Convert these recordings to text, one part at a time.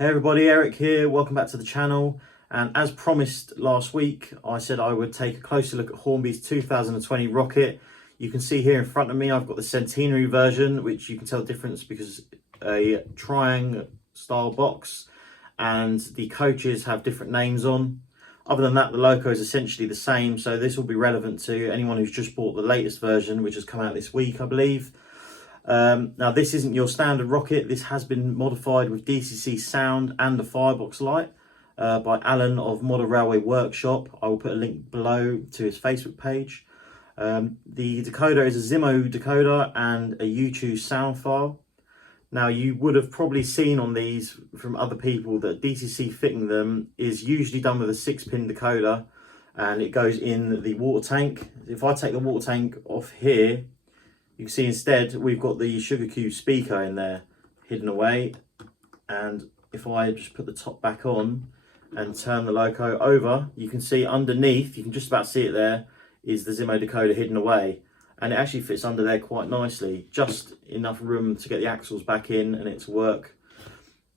Hey everybody, Eric here, welcome back to the channel. And as promised last week, I said I would take a closer look at Hornby's 2020 rocket. You can see here in front of me, I've got the Centenary version, which you can tell the difference because a triangle style box and the coaches have different names on. Other than that, the logo is essentially the same, so this will be relevant to anyone who's just bought the latest version, which has come out this week, I believe. Now this isn't your standard rocket. This has been modified with DCC SOUND and a firebox light by Alan of Model Railway Workshop. I will put a link below to his Facebook page. The decoder is a Zimo decoder and a Youchoos sound file. Now you would have probably seen on these from other people that DCC fitting them is usually done with a 6-pin decoder and it goes in the water tank. If I take the water tank off here, you can see instead we've got the Youchoos speaker in there hidden away, and if I just put the top back on and turn the loco over, you can see underneath, you can just about see it there, is the Zimo decoder hidden away, and it actually fits under there quite nicely, just enough room to get the axles back in and it to work.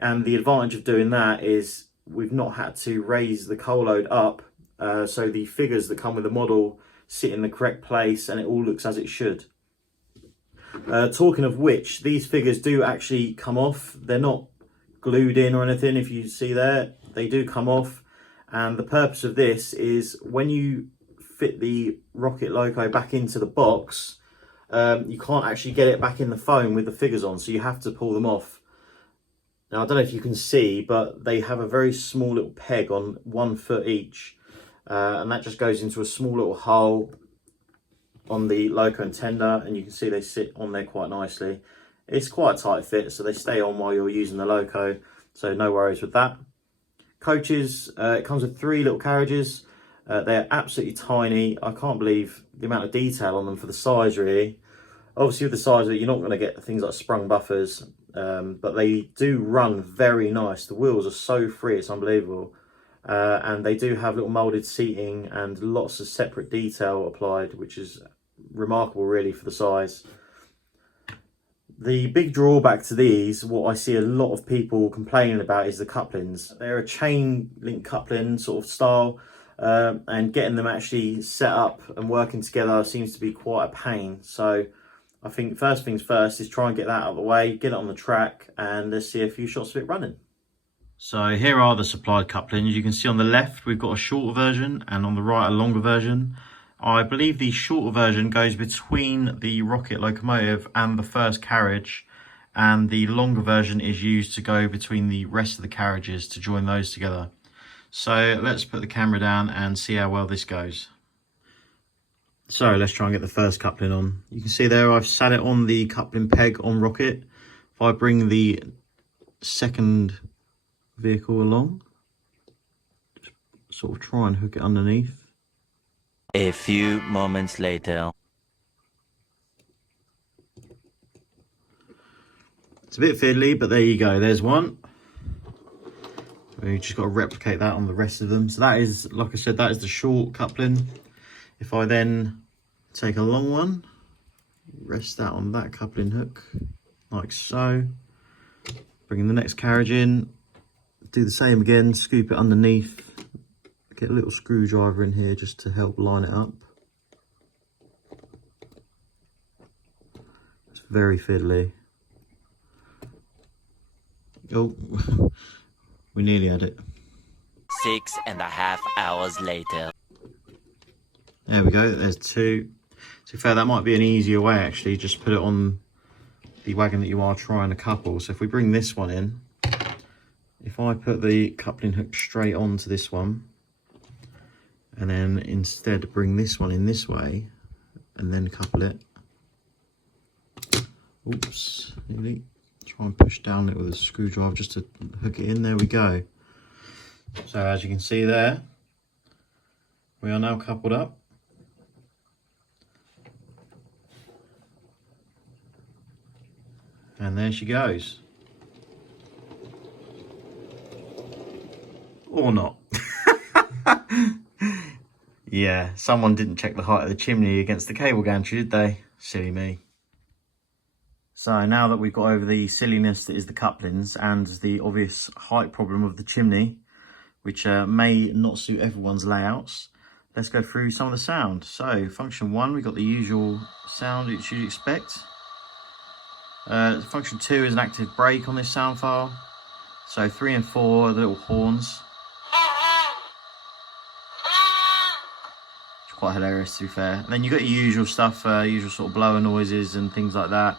And the advantage of doing that is we've not had to raise the coal load up, so the figures that come with the model sit in the correct place and it all looks as it should. Talking of which, these figures do actually come off. They're not glued in or anything. If you see there, they do come off, and the purpose of this is when you fit the rocket logo back into the box, you can't actually get it back in the foam with the figures on, so you have to pull them off. Now I don't know if you can see, but they have a very small little peg on 1 foot each, and that just goes into a small little hole on the loco and tender, and you can see they sit on there quite nicely. It's quite a tight fit, so they stay on while you're using the loco, so no worries with that. Coaches, it comes with 3 little carriages. They're absolutely tiny. I can't believe the amount of detail on them for the size, really. Obviously with the size of it, you're not going to get things like sprung buffers, but they do run very nice. The wheels are so free, it's unbelievable. And they do have little moulded seating and lots of separate detail applied, which is remarkable really for the size. The big drawback to these, what I see a lot of people complaining about, is the couplings. They're a chain link coupling sort of style, and getting them actually set up and working together seems to be quite a pain. So I think first things first is try and get that out of the way, get it on the track, and let's see a few shots of it running. So here are the supplied couplings. You can see on the left we've got a shorter version, and on the right a longer version. I believe the shorter version goes between the rocket locomotive and the first carriage, and the longer version is used to go between the rest of the carriages to join those together. So let's put the camera down and see how well this goes. So let's try and get the first coupling on. You can see there I've sat it on the coupling peg on rocket. If I bring the second vehicle along, just sort of try and hook it underneath. A few moments later. It's a bit fiddly, but there you go, there's one. We just got to replicate that on the rest of them. So that is, like I said, that is the short coupling. If I then take a long one, rest that on that coupling hook, like so. Bring the next carriage in, do the same again, scoop it underneath. Get a little screwdriver in here just to help line it up. It's very fiddly. Oh, we nearly had it. 6.5 hours later. There we go, there's 2. To be fair, that might be an easier way actually, just put it on the wagon that you are trying to couple. So if we bring this one in, if I put the coupling hook straight onto this one, and then instead bring this one in this way and then couple it. Oops, nearly. Try and push down it with a screwdriver just to hook it in. There we go. So as you can see there, we are now coupled up. And there she goes. Or not. Yeah, someone didn't check the height of the chimney against the cable gantry, did they? Silly me. So now that we've got over the silliness that is the couplings and the obvious height problem of the chimney, which may not suit everyone's layouts, let's go through some of the sound. So function 1, we've got the usual sound which you'd expect. Function 2 is an active brake on this sound file. So 3 and 4 are the little horns. It's quite hilarious, to be fair. And then you've got your usual stuff, usual sort of blower noises and things like that.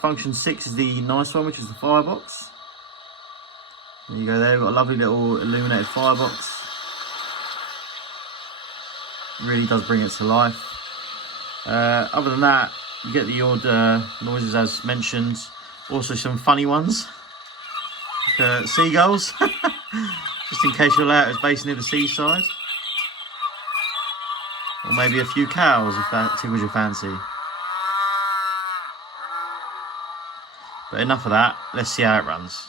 Function 6 is the nice one, which is the firebox. There you go there, we've got a lovely little illuminated firebox. Really does bring it to life. Other than that, you get the odd noises as mentioned. Also some funny ones, like seagulls, just in case your layout is based near the seaside. Or maybe a few cows if that tickles your fancy. But enough of that, let's see how it runs.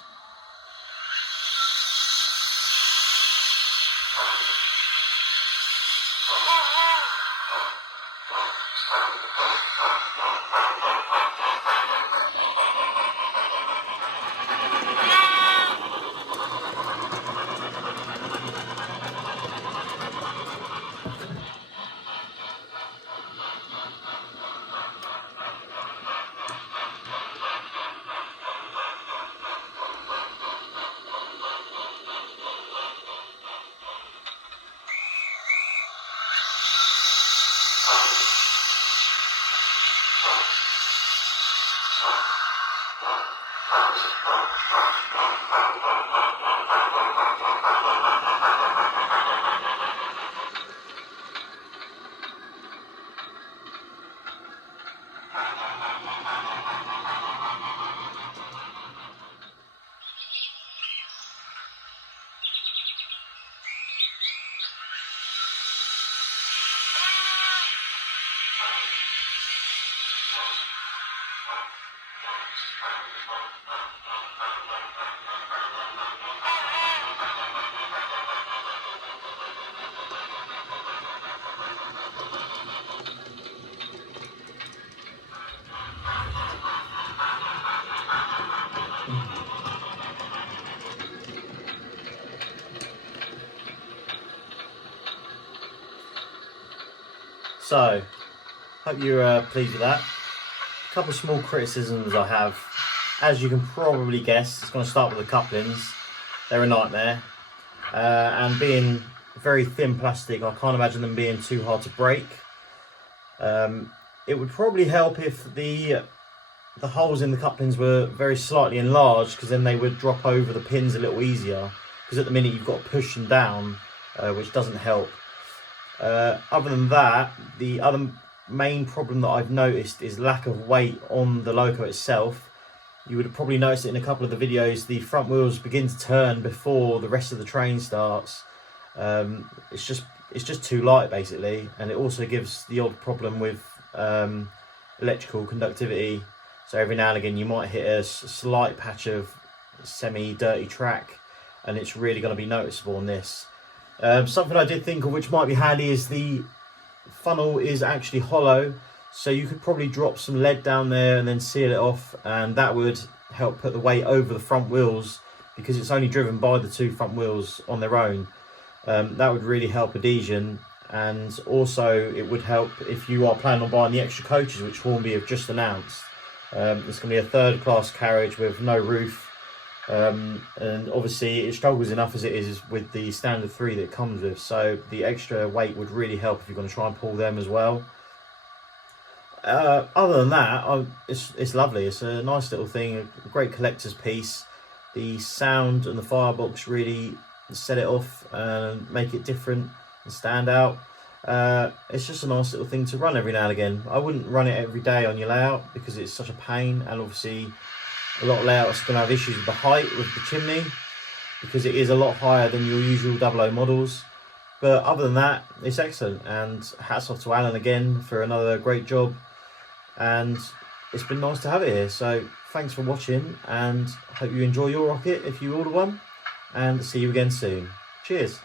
So, hope you're pleased with that. A couple of small criticisms I have. As you can probably guess, it's going to start with the couplings. They're a nightmare. And being very thin plastic, I can't imagine them being too hard to break. It would probably help if the holes in the couplings were very slightly enlarged, because then they would drop over the pins a little easier. Because at the minute you've got to push them down, which doesn't help. Other than that, the other main problem that I've noticed is lack of weight on the loco itself. You would have probably noticed it in a couple of the videos, the front wheels begin to turn before the rest of the train starts. It's just too light basically, and it also gives the odd problem with electrical conductivity. So every now and again you might hit a slight patch of semi-dirty track, and it's really going to be noticeable on this. Something I did think of which might be handy is the funnel is actually hollow, so you could probably drop some lead down there and then seal it off, and that would help put the weight over the front wheels, because it's only driven by the two front wheels on their own. That would really help adhesion, and also it would help if you are planning on buying the extra coaches which Hornby have just announced. It's going to be a third class carriage with no roof. And obviously it struggles enough as it is with the standard 3 that it comes with, so the extra weight would really help if you're going to try and pull them as well. Other than that, it's lovely. It's a nice little thing, a great collector's piece. The sound and the firebox really set it off and make it different and stand out. It's just a nice little thing to run every now and again. I wouldn't run it every day on your layout because it's such a pain, and obviously a lot of layouts are going to have issues with the height with the chimney because it is a lot higher than your usual 00 models. But other than that, it's excellent, and hats off to Alan again for another great job, and it's been nice to have it here. So thanks for watching, and hope you enjoy your rocket if you order one, and see you again soon. Cheers.